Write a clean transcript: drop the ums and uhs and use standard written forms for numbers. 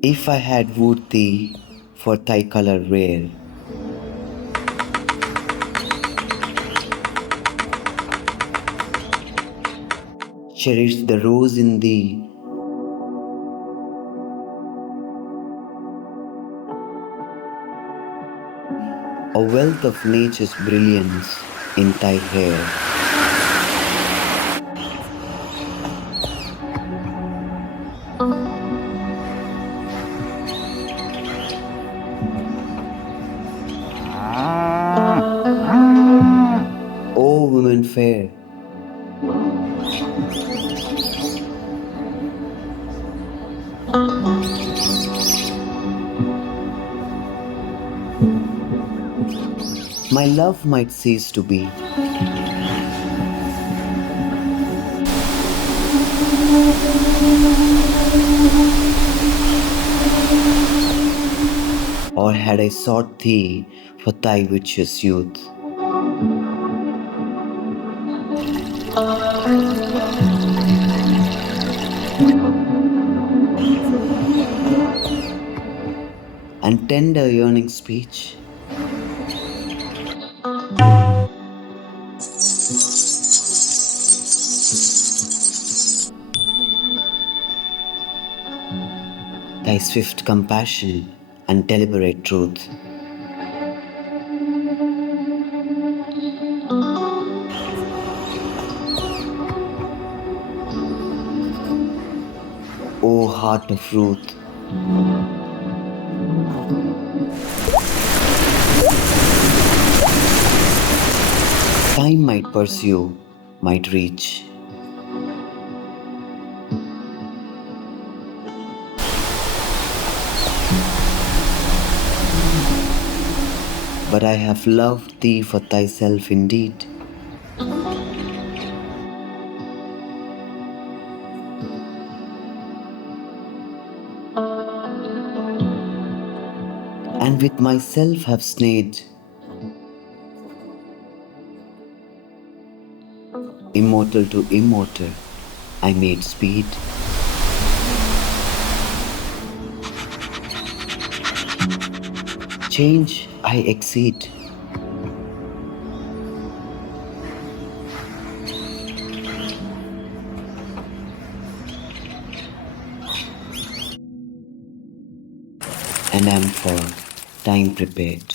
If I had wooed thee for thy colour rare, cherished the rose in thee, a wealth of nature's brilliance in thy hair. O woman fair, my love might cease to be, or had I sought thee for thy virtuous youth. And tender yearning speech, thy swift compassion and deliberate truth. O heart of Ruth, time might pursue, might reach. But I have loved thee for thyself indeed. And with myself have snayed, immortal to immortal, I made speed. Change I exceed. And am for time prepared.